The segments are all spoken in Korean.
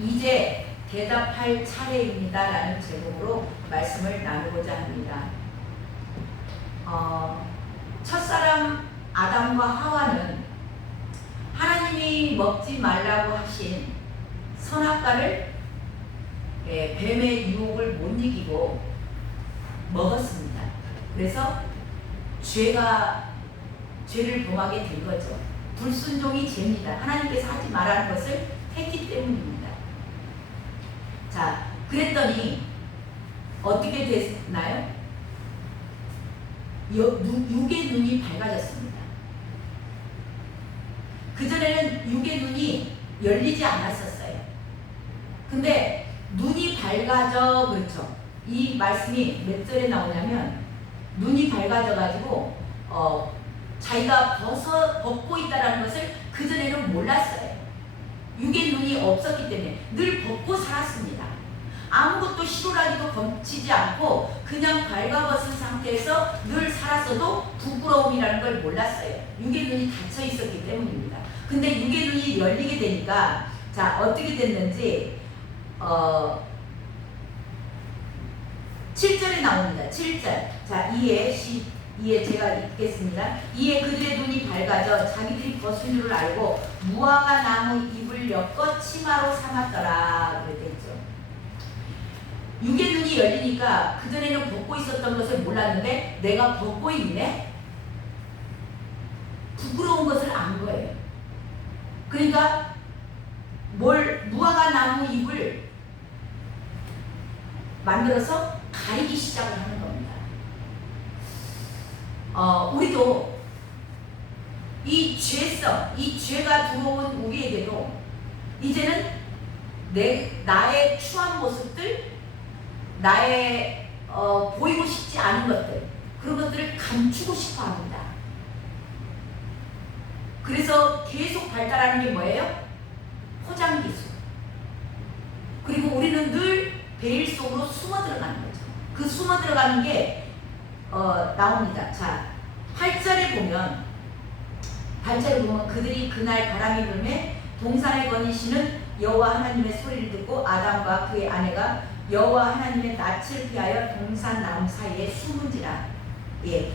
이제 대답할 차례입니다 라는 제목으로 말씀을 나누고자 합니다. 첫사람 아담과 하와는 하나님이 먹지 말라고 하신 선악과를 뱀의 유혹을 못 이기고 먹었습니다. 그래서 죄를 범하게 된 거죠. 불순종이 죄입니다. 하나님께서 하지 말라는 것을 했기 때문입니다. 자, 그랬더니 어떻게 됐나요? 육의 눈이 밝아졌습니다. 그전에는 육의 눈이 열리지 않았었어요. 근데 눈이 밝아져, 그렇죠. 이 말씀이 몇 절에 나오냐면 눈이 밝아져가지고 자기가 벗고 있다는 것을 그전에는 몰랐어요. 육의 눈이 없었기 때문에 늘 벗고 살았습니다. 아무것도 시루라기도 거치지 않고 그냥 발가벗은 상태에서 늘 살았어도 부끄러움이라는 걸 몰랐어요. 육의 눈이 닫혀 있었기 때문입니다. 근데 육의 눈이 열리게 되니까 자, 어떻게 됐는지 7절에 나옵니다. 7절. 자, 이에 제가 읽겠습니다. 이에 그들의 눈이 밝아져 자기들이 벗은 줄을 알고 무화과 나무 잎을 엮어 치마로 삼았더라. 그랬죠. 육의 눈이 열리니까 그전에는 벗고 있었던 것을 몰랐는데 내가 벗고 있네? 부끄러운 것을 안 거예요. 그러니까 무화과 나무 잎을 만들어서 가리기 시작을 하는 겁니다. 우리도 이 죄성, 이 죄가 들어온 우리에게도 이제는 나의 추한 모습들, 나의 보이고 싶지 않은 것들, 그런 것들을 감추고 싶어 합니다. 그래서 계속 발달하는 게 뭐예요? 포장기술. 그리고 우리는 늘 베일 속으로 숨어 들어가는 거죠. 그 숨어 들어가는 게 나옵니다. 자, 8절에 보면 그들이 그날 바람이 불매 동산에 거니시는 여호와 하나님의 소리를 듣고 아담과 그의 아내가 여호와 하나님의 낯을 피하여 동산 나무 사이에 숨은지라.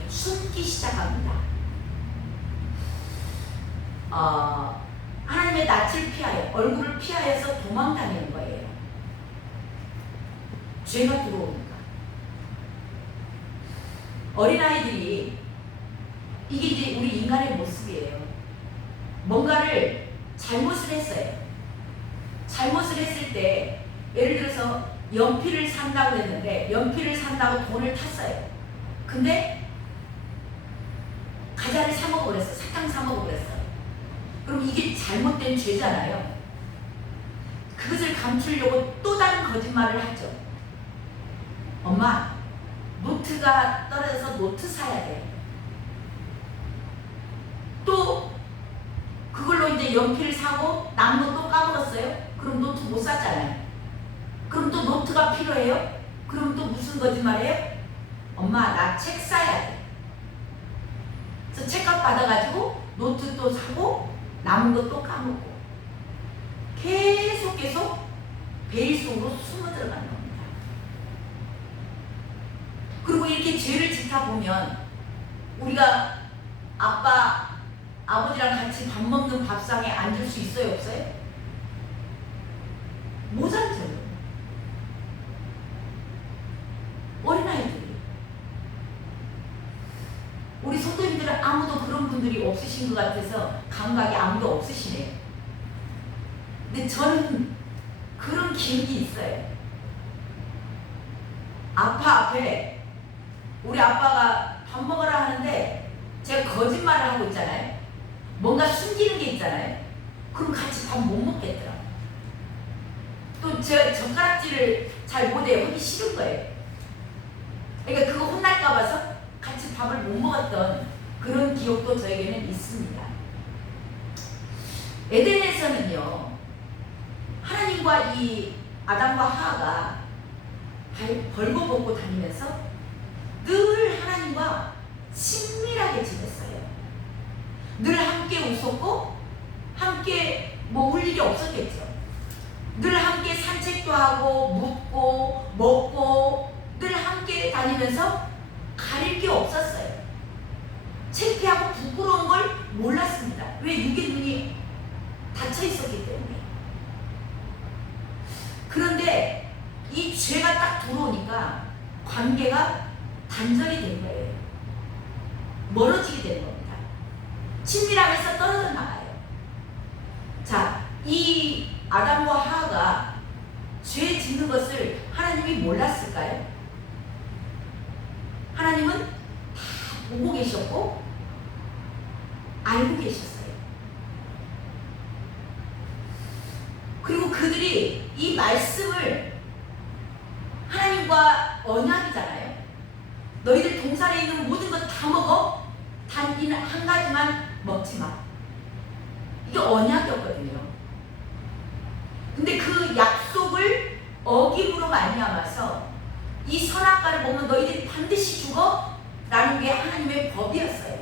숨기 시작합니다. 하나님의 낯을 피하여, 얼굴을 피하여서 도망다니는 거예요. 죄가 들어오니까. 어린아이들이 이게 이제 우리 인간의 모습이에요. 뭔가를 잘못을 했어요. 잘못을 했을 때 예를 들어서 연필을 산다고 했는데 연필을 산다고 돈을 탔어요. 근데 과자를 사 먹어버렸어. 사탕 사 먹어버렸어. 그럼 이게 잘못된 죄잖아요. 그것을 감추려고 또 다른 거짓말을 하죠. 엄마, 노트가 떨어져서 노트 사야 돼. 또 그걸로 이제 연필 사고 남은 거 또 까먹었어요. 그럼 노트 못 샀잖아요. 그럼 또 노트가 필요해요. 그럼 또 무슨 거짓말해요? 엄마, 나 책 사야 돼. 그래서 책값 받아가지고 노트 또 사고 남은 거 또 까먹고 계속 베일 속으로 숨어 들어가는 겁니다. 그리고 이렇게 죄를 짓다 보면 우리가 아버지랑 같이 밥 먹는 밥상에 앉을 수 있어요, 없어요? 못 앉아요. 어린아이들이. 우리 성도님들은 아무도 그런 분들이 없으신 것 같아서 감각이 아무도 없으시네요. 근데 저는 그런 기억이 있어요. 아빠 앞에 우리 아빠가 밥 먹으라 하는데 제가 거짓말을 하고 있잖아요. 뭔가 숨기는 게 있잖아요. 그럼 같이 밥 못 먹겠더라. 또 제가 젓가락질을 잘 못해요. 하기 싫은 거예요. 그러니까 그거 혼날까 봐서 같이 밥을 못 먹었던 그런 기억도 저에게는 있습니다. 에덴에서는요, 하나님과 이 아담과 하와가 벌거벗고 다니면서 늘 하나님과 친밀하게 지냈어요. 늘 함께 웃었고 함께 울 일이 없었겠죠. 늘 함께 먹고 늘 함께 다니면서 가릴 게 없었어요. 창피하고 부끄러운 걸 몰랐습니다. 왜? 육의 눈이 닫혀 있었기 때문에. 그런데 이 죄가 딱 들어오니까 관계가 단절이 된 거예요. 멀어지게 되는 겁니다. 친밀함에서 떨어져 나가요. 자, 이 아담과 하와가 죄 짓는 것을 하나님이 몰랐을까요? 하나님은 다 보고 계셨고 알고 계셨어요. 그리고 그들이 이 말씀을, 하나님과 언약이잖아요. 너희들 동산에 있는 모든 것 다 먹어. 단 이 한 가지만 먹지 마. 이게 언약이었거든요. 근데 그 약속을 어김으로 말미암아서 이 선악과를 먹으면 너희들이 반드시 죽어 라는 게 하나님의 법이었어요.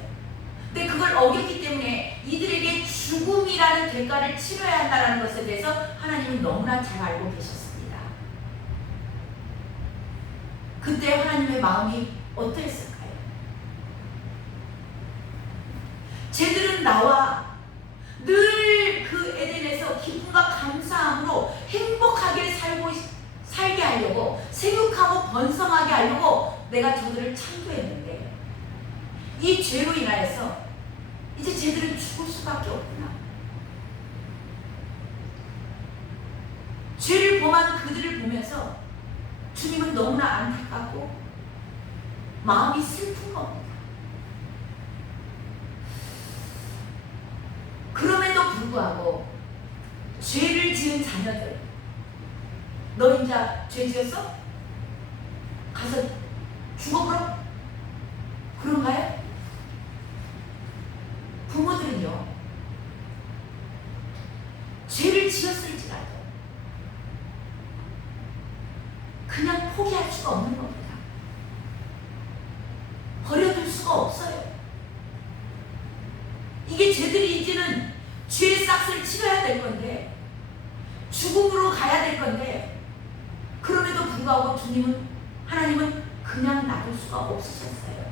근데 그걸 어겼기 때문에 이들에게 죽음이라는 대가를 치러야 한다는 것에 대해서 하나님은 너무나 잘 알고 계셨습니다. 그때 하나님의 마음이 어떠했을까요? 쟤들은 나와 늘 그 에덴에서 기쁨과 감사함으로 행복하게 살게 하려고, 생육하고 번성하게 하려고 내가 저들을 창조했는데 이 죄로 인하여서 이제 쟤들은 죽을 수밖에 없구나. 죄를 범한 그들을 보면서 주님은 너무나 안타깝고 마음이 슬픈 겁니다. 그럼에도 불구하고 죄를 지은 자녀들, 너 이제 죄 지었어? 가서 죽어버려? 그런가요? 부모들은요, 죄를 지었을지라도 그냥 포기할 수가 없는 겁니다. 버려둘 수가 없어요. 이게 쟤들이 이제는 죄의 싹을 치러야 될 건데, 죽음으로 가야 될 건데, 그럼에도 불구하고 하나님은 그냥 놔둘 수가 없으셨어요.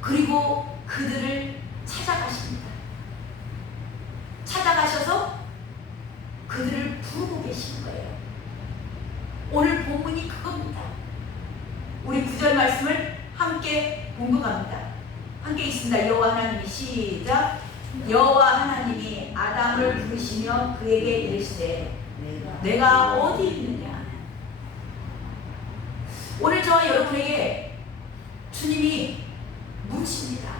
그리고 그들을 찾아가십니다. 찾아가셔서 그들을 부르고 계시는 거예요. 오늘 본문이 그겁니다. 우리 9절 말씀을 함께 공독합니다. 함께 있습니다. 여호와 하나님이, 시작. 여호와 하나님이 아담을 부르시며 그에게 이르시되 내가 어디 있느냐. 오늘 저와 여러분에게 주님이 묻습니다.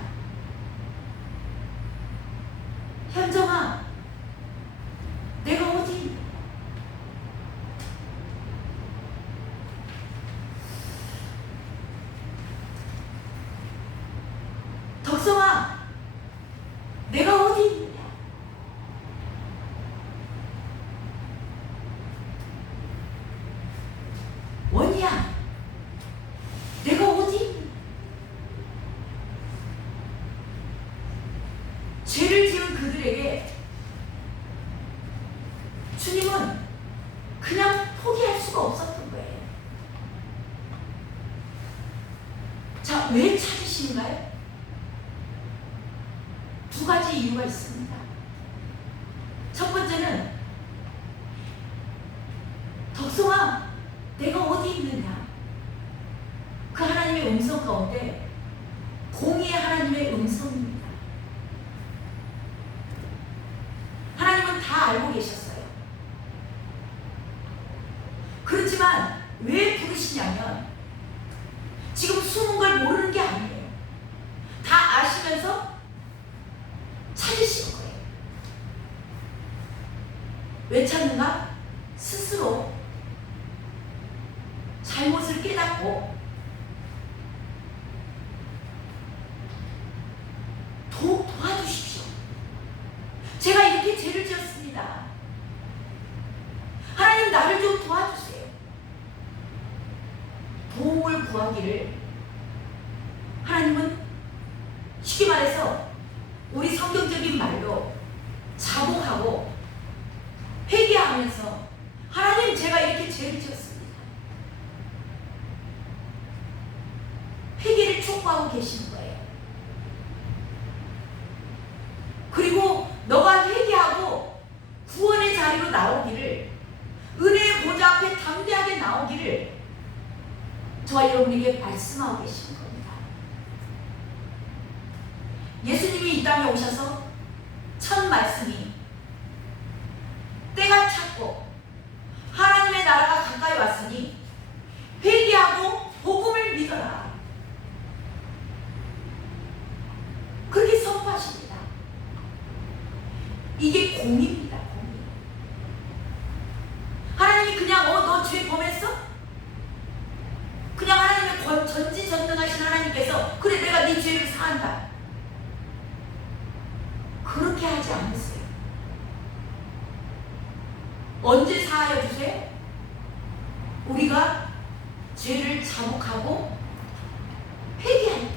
현정아, 내가 어디 있느냐. 덕성아, 내가 어디 있느냐. 원이야, 내가 어디 있느냐. 죄를 지은 그들에게 주님은 그냥 포기할 수가 없었던 거예요. 자, 왜 찾으신가요? 두 가지 이유가 있습니다. 첫 번째는, 덕성아, 내가 어디 있느냐. 그 하나님의 음성 가운데 공의의 하나님의 음성입니다. 하나님은 다 알고 계셨어요. 그렇지만 왜 부르시냐면 지금 숨은 걸 모르는 게 아니에요. 다 아시면서 찾으시는 거예요. 왜 찾는가? 스스로 잘못을 깨닫고 도와주십시오. 제가 이렇게 죄를 지었습니다. 하나님, 나를 좀 도와주세요. 도움을 구하기를 하나님은 쉽게 말해서 우리 성경적인 말로 자복하고 회개하면서, 하나님, 제가 죄를 지었습니다. 회개를 촉구하고 계시는 거예요. 그리고 너가 회개하고 구원의 자리로 나오기를, 은혜의 보좌 앞에 담대하게 나오기를 저와 여러분에게 말씀하고 계시는 겁니다. 예수님이 이 땅에 오셔서 첫 말씀이 때가 찼고 하나님의 나라가 가까이 왔으니 회개하고 복음을 믿어라, 그렇게 선포하십니다. 이게 공의입니다. 공의. 하나님이 그냥 너 죄 범했어? 그냥 하나님의 전지전능하신 하나님께서 그래 내가 네 죄를 사한다, 그렇게 하지 않으세요. 언제 사하여 주세요? 우리가 죄를 자복하고 회개할 때.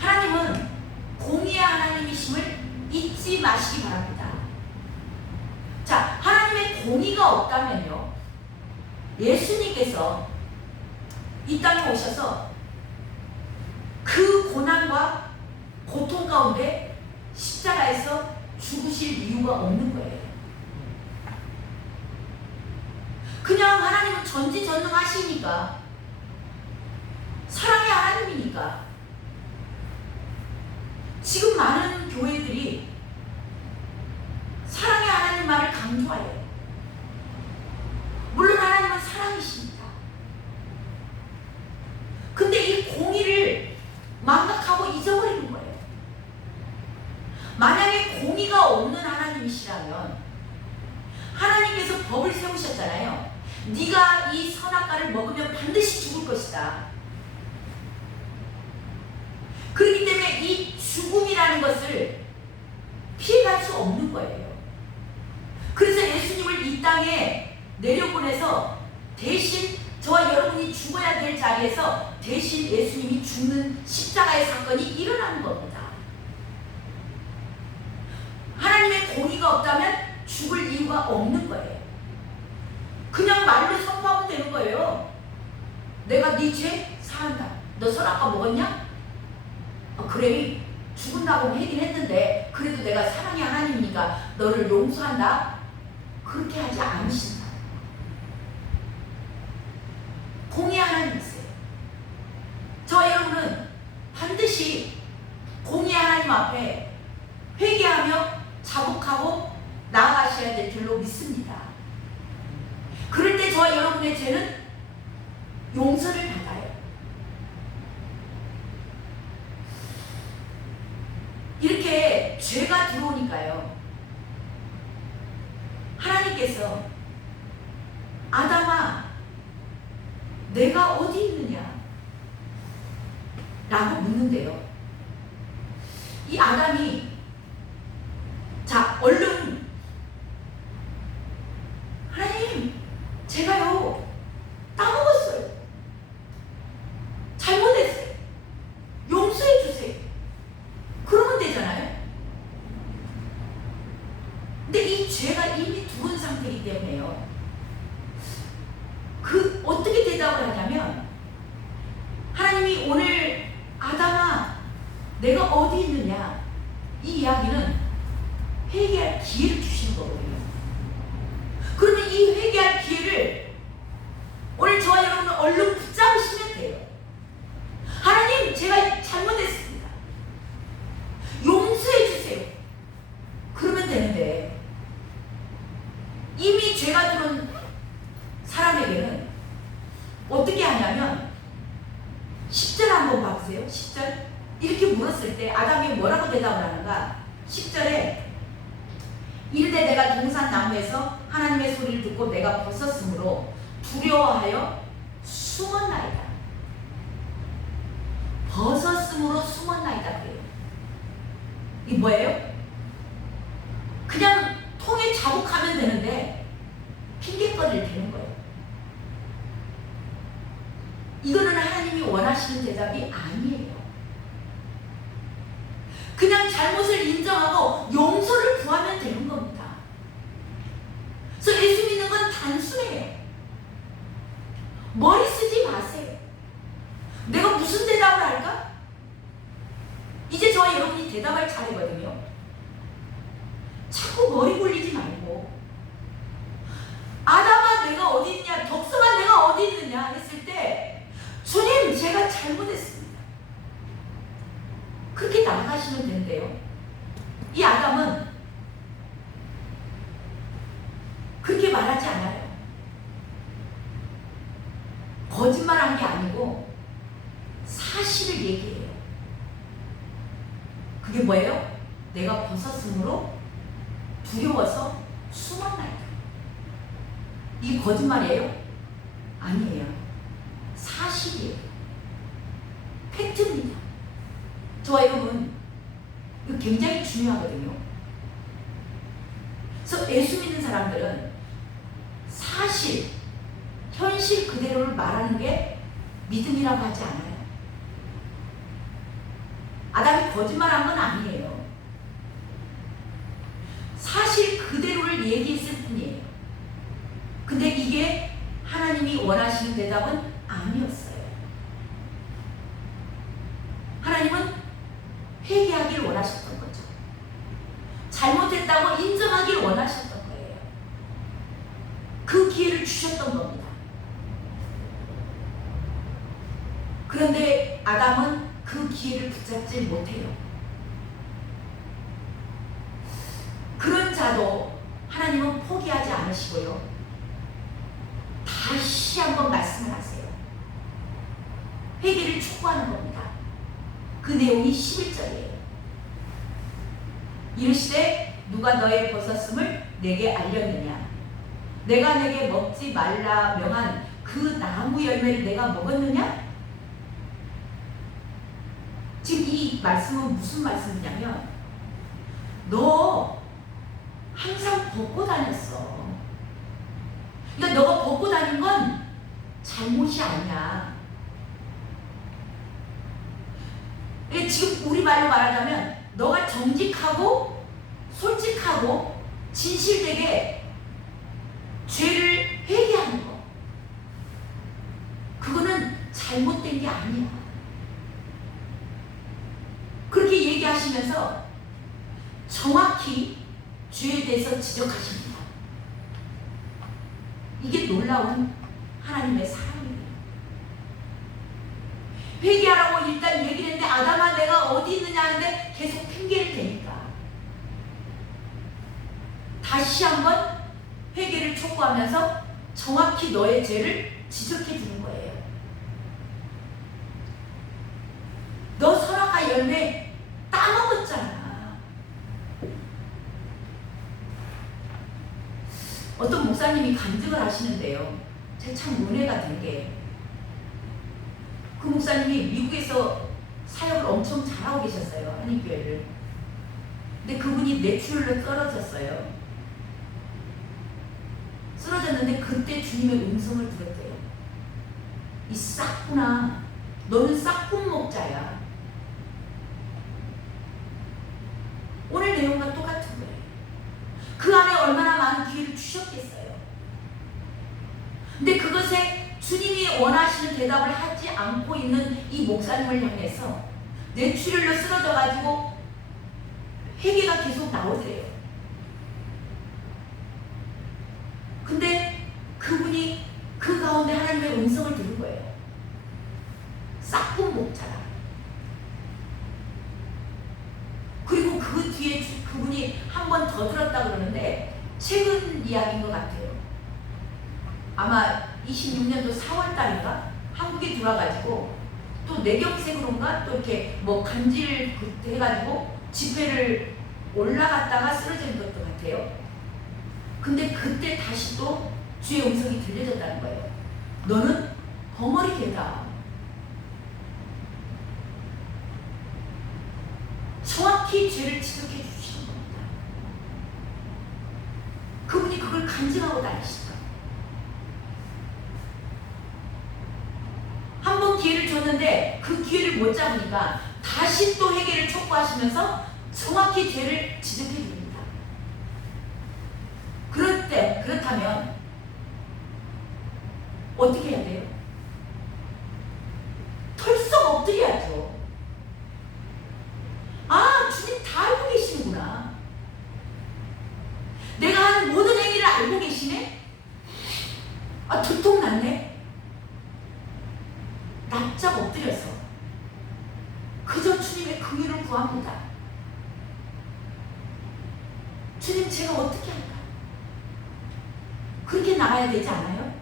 하나님은 공의의 하나님이심을 잊지 마시기 바랍니다. 자, 하나님의 공의가 없다면요, 예수님께서 이 땅에 오셔서 그 고난과 고통 가운데 십자가에서 죽으실 이유가 없는 거예요. 그냥 하나님은 전지전능하시니까, 사랑의 하나님이니까. 지금 많은 교회들이 사랑의 하나님만을 강조해요. 물론 하나님은 사랑이십니다. 근데 이 공의를 망각하고 잊어버리는 거예요. 만약에 공의가 없는 하나님이시라면 하나님께서 법을 세우셨잖아요. 네가 이 선악과를 먹으면 반드시 죽을 것이다. 그렇기 때문에 이 죽음이라는 것을 피해갈 수 없는 거예요. 그래서 예수님을 이 땅에 내려보내서 대신 저와 여러분이 죽어야 될 자리에서 대신 예수님이 죽는 십자가의 사건이 일어나는 겁니다. 하나님의 공의가 없다면 죽을 이유가 없는 거예요. 그냥 말로 선포하면 되는 거예요. 내가 네 죄 사한다. 너 선악과 먹었냐? 그래, 죽은다고 하긴 했는데 그래도 내가 사랑의 하나님이니까 너를 용서한다. 그렇게 하지 않으신다. 공의 하나님이세요. 저 여러분은 반드시 공의 하나님 앞에 회개하며 자복하고 나아가셔야 될 줄로 믿습니다. 그럴 때 저와 여러분의 죄는 용서를 받아요. 이렇게 죄가 들어오니까요, 하나님께서 아담아 내가 어디 있느냐 라고 묻는데요, 이 아담이 자 얼른 하나님 제가요 따먹었어요, 잘못했어요, 용서해 주세요, 그러면 되잖아요. 근데 이 죄가 이미 죽은 상태이기 때문에요, 어떻게 대답을 하냐면 하나님이 오늘 아담아 내가 어디 있느냐, 이 이야기는 회개할 기회를 주시는 거거든요. 그러면 이 회개할 기회를 오늘 저와 여러분은 얼른 붙잡으시면 돼요. 하나님 제가 잘못했습니다, 용서해 주세요. 그러면 되는데 이미 죄가 들어온 사람에게는 어떻게 하냐면 10절 한번 봐보세요. 10절 이렇게 물었을 때 아담이 뭐라고 대답을 하는가. 10절에 이르되 내가 동산 나무에서 하나님의 소리를 듣고 내가 벗었으므로 두려워하여 숨었나이다. 벗었으므로 숨었나이다 그래요. 이게 뭐예요? 그냥 통에 자복하면 되는데 핑계거리를 대는 거예요. 이거는 하나님이 원하시는 대답이 아니에요. 그냥 잘못을 인정하고 용서를 구하면 되는 겁니다. 벗었으므로 두려워서 숨었나이다. 이 거짓말이에요? 아니에요. 사실이에요. 팩트입니다. 저와 여러분, 이거 굉장히 중요하거든요. 그래서 예수 믿는 사람들은 사실, 현실 그대로를 말하는 게 믿음이라고 하지 않아요. 아담이 거짓말한 건 아니에요. 사실 그대로를 얘기했을 뿐이에요. 근데 이게 하나님이 원하시는 대답은 아니었어요. 하나님은 회개하길 원하셨던 거죠. 잘못했다고 인정하길 원하셨던 거예요. 그 기회를 주셨던 겁니다. 그런데 아담은 그 기회를 붙잡지 못해요. 그런 자도 하나님은 포기하지 않으시고요. 다시 한번 말씀을 하세요. 회개를 촉구하는 겁니다. 그 내용이 11절이에요. 이르시되 누가 너의 벗었음을 내게 알렸느냐? 내가 내게 먹지 말라 명한 그 나무 열매를 내가 먹었느냐? 지금 이 말씀은 무슨 말씀이냐면 너 항상 벗고 다녔어. 그러니까 너가 벗고 다닌 건 잘못이 아니야. 지금 우리말로 말하자면 너가 정직하고 솔직하고 진실되게 죄를 회개하는 거, 그거는 잘못된 게 아니야. 그렇게 얘기하시면서 정확히 죄에 대해서 지적하십니다. 이게 놀라운 하나님의 사랑이에요. 회개하라고 일단 얘기를 했는데 아담아 내가 어디 있느냐 하는데 계속 핑계를 대니까 다시 한번 회개를 촉구하면서 정확히 너의 죄를 지적해 주는 거예요. 너 선악과 열매 따먹었잖아. 어떤 목사님이 간증을 하시는데요. 제가 참 은혜가 된 게, 그 목사님이 미국에서 사역을 엄청 잘하고 계셨어요. 한인교회를. 근데 그분이 뇌출혈로 쓰러졌어요. 쓰러졌는데 그때 주님의 음성을 들었대요. 이 싹구나. 너는 싹군 목자야. 오늘 내용과 똑같은 거예요. 그 안에 얼마나 많은 기회를 주셨겠어요. 근데 그것에 주님이 원하시는 대답을 하지 않고 있는 이 목사님을 향해서 뇌출혈로 쓰러져가지고 회개가 계속 나오더래요. 근데 그분이 그 가운데 하나님의 음성을 들은 거예요. 싹군 목자라. 그리고 그 뒤에 그분이 한 번 더 들었다 그러는데 최근 이야기인 것 같아요. 아마 26년도 4월 달인가 한국에 들어와가지고 또 뇌경색으로인가 또 이렇게 뭐 간질 해가지고 집회를 올라갔다가 쓰러진 것도 같아요. 근데 그때 다시 또 주의 음성이 들려졌다는 거예요. 너는 벙어리 개다. 정확히 죄를 지적해 주시는 겁니다. 그분이 그걸 간증하고 다니시다. 한 번 기회를 줬는데 그 기회를 못 잡으니까 다시 또 회개를 촉구하시면서 정확히 죄를 지적해 줍니다. 그렇다면 어떻게 해야 돼요? 털썩 엎드려야죠. 아, 주님 다 알고 계시는구나. 내가 하는 모든 행위를 알고 계시네? 아, 들통났네? 납작 엎드려서 그저 주님의 긍휼을 구합니다. 주님, 제가 어떻게 할까? 그렇게 나가야 되지 않아요?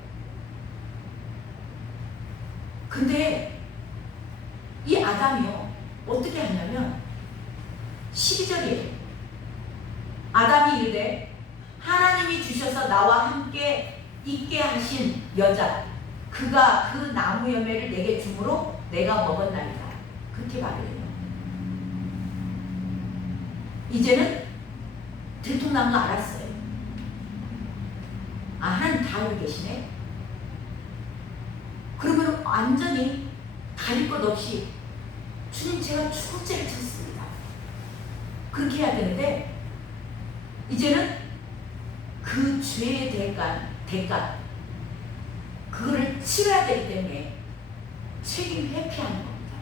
근데 이 아담이요, 어떻게 하냐면 12절이에요. 있게 하신 여자, 그가 그 나무 열매를 내게 주므로 내가 먹었나이다. 그렇게 말해요. 이제는 들통난 거 알았어요. 아, 하나님 다 알고 계시네. 그러면 완전히 가릴 것 없이 주님, 제가 죽을 죄를 졌습니다. 그렇게 해야 되는데 이제는 그 죄의 대가 그거를 치러야 되기 때문에 책임 회피하는 겁니다.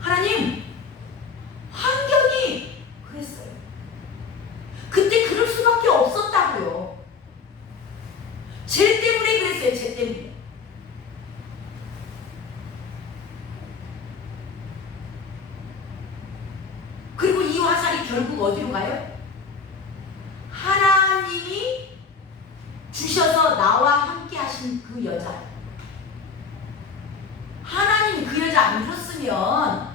하나님, 환경이 그랬어요. 그때 그럴 수밖에 없었다고요. 죄 때문에 그랬어요. 죄 때문에. 그리고 이 화살이 결국 어디로 가요? 하나님이 주셔서 나와 함께 하신 그 여자, 하나님이 그 여자 안 줬으면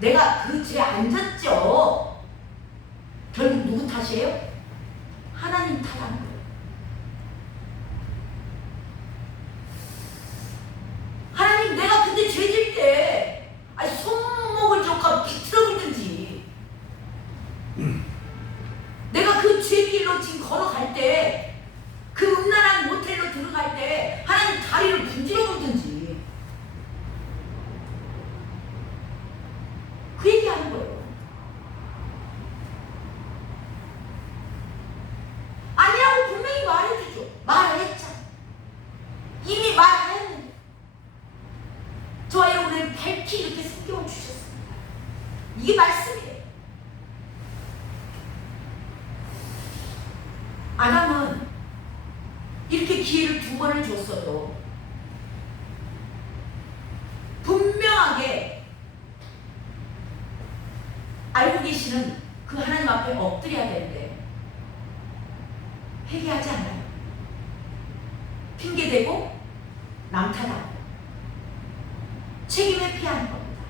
내가 그 죄에 안 졌죠. 결국 누구 탓이에요? 하나님 탓하는 거예요. 하나님, 내가 근데 죄질 때 손목을 조금 비틀어보든지 내가 그 죄길로 지금 걸어갈 때 그 음란한 모텔로 들어갈 때 하나님 다리를 분질러보든지 그 얘기하는 거예요. 아니라고 분명히 말해주죠. 말했잖아. 이미 말했는데 저와 여러분을 밝히 이렇게 성경을 주셨습니다. 이게 말씀이에요. 아담은 이렇게 기회를 2번을 줬어도 분명하게 알고 계시는 그 하나님 앞에 엎드려야 되는데 회개하지 않아요. 핑계대고 남 탓하고 책임 회피하는 겁니다.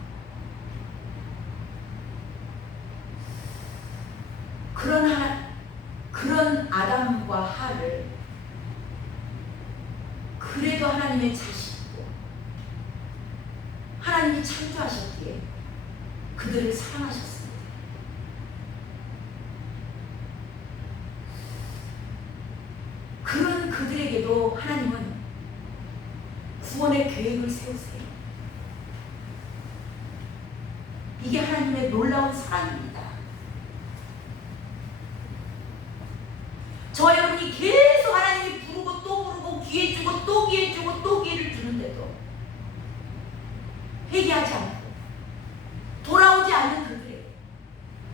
그런 아담과 하를 그래도 하나님의 자식이고 하나님이 창조하셨기에 그들을 사랑하셨습니다. 그런 그들에게도 하나님은 구원의 계획을 세우세요. 이게 하나님의 놀라운 사랑입니다. 저와 여러분이 계속 하나님이 부르고 또 부르고 기회 주고 또 기회 주고 또 기회를 주는데도 회개하지 않고 돌아오지 않는 그들에게,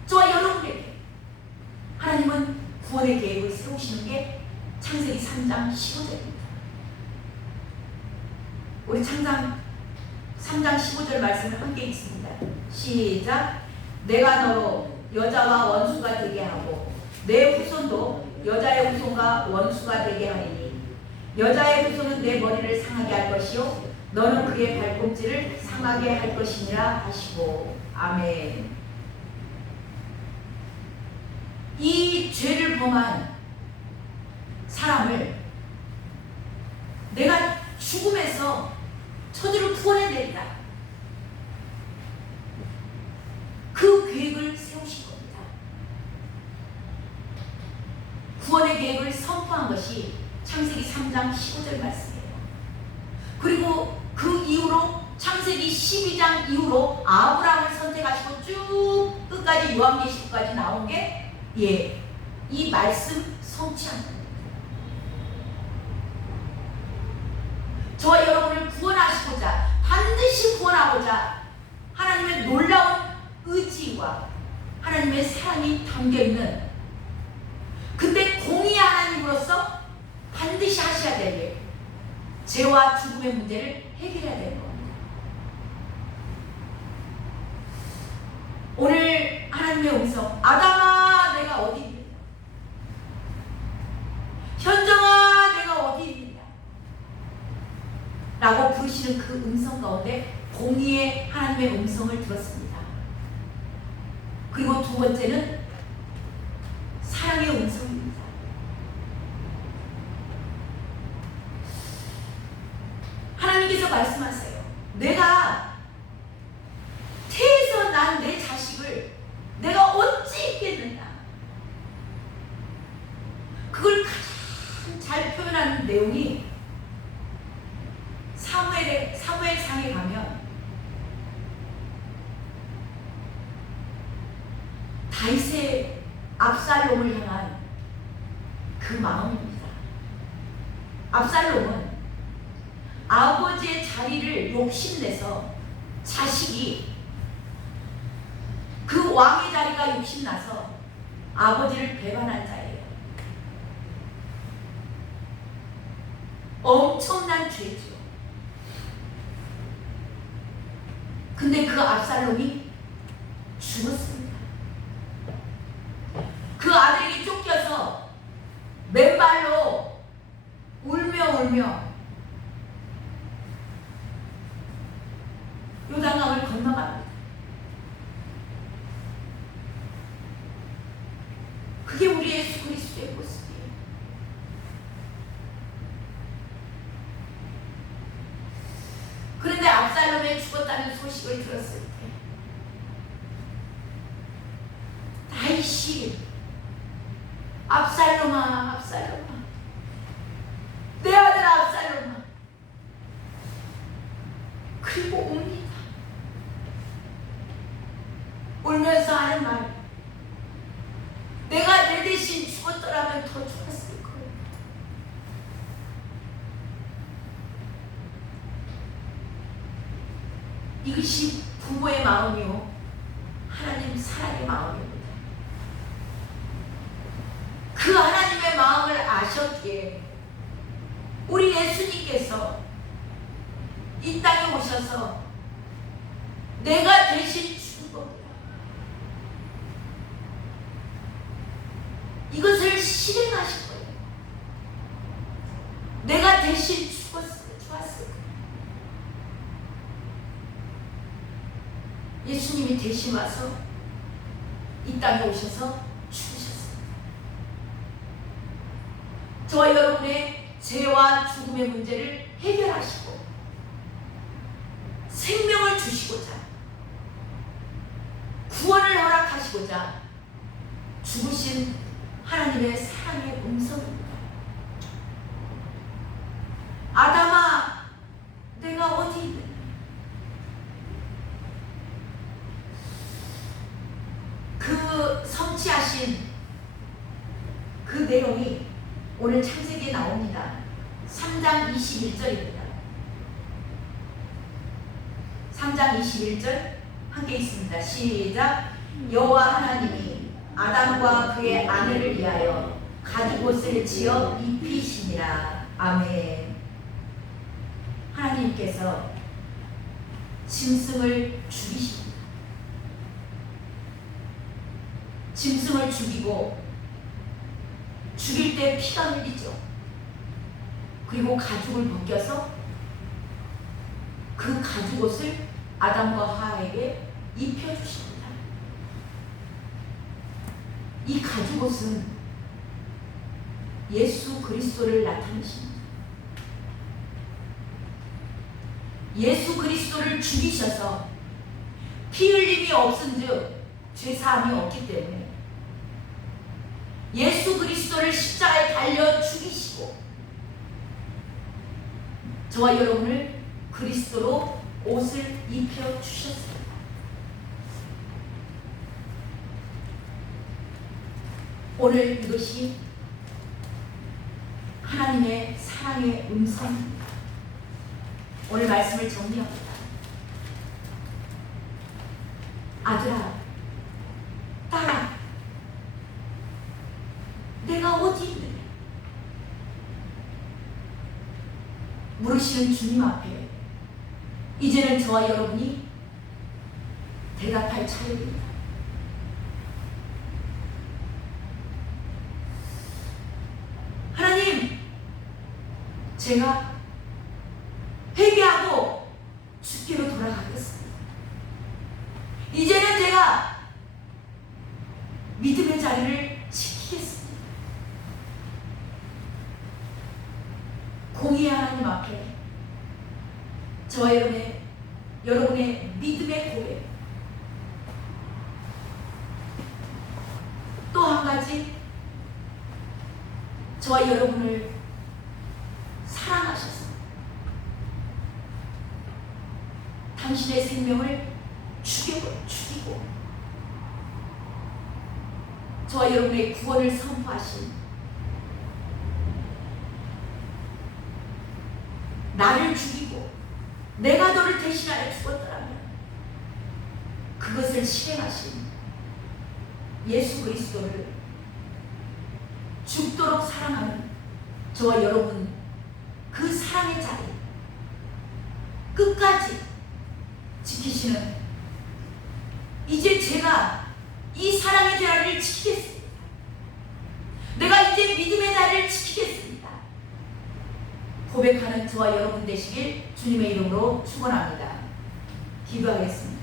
저와 여러분에게 하나님은 구원의 계획을 세우시는 게 창세기 3장 15절입니다. 우리 창세기 3장 15절 말씀을 함께 읽습니다. 시작. 내가 너로 여자와 원수가 되게 하고 내 후손도 여자의 후손과 원수가 되게 하리니 여자의 후손은 내 머리를 상하게 할 것이요 너는 그의 발꿈치를 상하게 할 것이니라 하시고. 아멘. 이 죄를 범한 사람을 내가 죽음에서 저주를 구원해내리라, 그 계획을 세우신 겁니다. 구원의 계획을 선포한 것이 창세기 3장 15절 말씀이에요. 그리고 그 이후로 창세기 12장 이후로 아브라함을 선택하시고 쭉 끝까지 요한계시록까지 나온 게 이 말씀 성취한 겁니다. 저와 여러분을 구원하시고자, 반드시 구원하고자 하나님의 놀라운 의지와 하나님의 사랑이 담겨있는, 근데 공의의 하나님으로서 반드시 하셔야 될 일, 죄와 죽음의 문제를 해결해야 되는 겁니다. 오늘 하나님의 음성, 아담아 내가 어디 있느냐, 현정아 내가 어디 있느냐 라고 부르시는 그 음성 가운데 공의의 하나님의 음성을 들었습니다. 그리고 두 번째는 사랑의 음성입니다. 하나님께서 말씀하세요. 내가 태에서 난 내 자식을 내가 어찌 있겠느냐. 그걸 가장 잘 표현하는 내용이 사무엘상에 가면 다윗의 압살롬을 향한 그 마음입니다. 압살롬은 아버지의 자리를 욕심내서 자식이 그 왕의 자리가 욕심나서 아버지를 배반한 자예요. 엄청난 죄죠. 근데 그 압살롬이 죽었습니다. 그 아들에게 쫓겨서 맨발로 울며 요단강을 건너갑니다. 그게 우리 예수 그리스도의 모습이에요. 그런데 압살롬이 죽었다는 소식을 들었을 때 다윗이 압살롬아 내 아들 압살롬아 그리고 옵니다. 울면서 하는 말, 내가 내 대신 죽었더라면 더 좋았을 거예요. 이것이 부모의 마음이요 하나님 사랑의 마음입니다. 그 하나님의 마음을 아셨기에 우리 예수님께서 이 땅에 오셔서 내가 대신 죽은 겁니다. 이것을 실행하실 거예요. 내가 대신 죽었으면 좋았을 거예요. 예수님이 대신 와서 이 땅에 오셔서 죽으셨습니다. 저와 여러분의 죄와 죽음의 문제를 해결하시고 생명을 주시고자 구원을 허락하시고자 죽으신 하나님의 사랑의 음성입니다. 아담아 내가 어디 있느냐. 그 성취하신 그 내용이 오늘 창세기에 나옵니다. 3장 21절입니다. 3장 21절 함께 있습니다. 시작. 여호와 하나님이 아담과 그의 아내를 위하여 가죽옷을 지어 입히시니라. 아멘. 하나님께서 짐승을 죽이십니다. 짐승을 죽이고 죽일 때 피가 흘리죠. 그리고 가죽을 벗겨서 그 가죽옷을 아담과 하와에게 입혀주십니다. 이 가죽옷은 예수 그리스도를 나타내십니다. 예수 그리스도를 죽이셔서 피 흘림이 없은즉 죄사함이 없기 때문에 예수 그리스도를 십자가에 달려 죽이시고 저와 여러분을 그리스도로 옷을 입혀 주셨습니다. 오늘 이것이 하나님의 사랑의 음성입니다. 오늘 말씀을 정리합니다. 아들아, 딸아, 내가 어디 있느냐? 물으시는 주님 앞에 이제는 저와 여러분이 대답할 차례입니다. 하나님, 제가 회개하고 주께로 돌아가겠습니다. 이제는 제가 믿음의 자리를 지키겠습니다. 저와 여러분의 믿음의 고백. 또 한 가지, 저와 여러분을 사랑하셔서 당신의 생명을 죽이고 저와 여러분의 구원을 선포하신, 나를 죽이고 내가 너를 대신하여 죽었더라면 그것을 실행하신 예수 그리스도를 죽도록 사랑하는 저와 여러분, 그 사랑의 자리 끝까지 지키시는, 이제 제가 이 사랑의 자리를 지키겠습니다. 내가 이제 믿음의 자리를 지키겠습니다. 고백하는 저와 여러분 되시길 주님의 이름으로 축원합니다. 기도하겠습니다.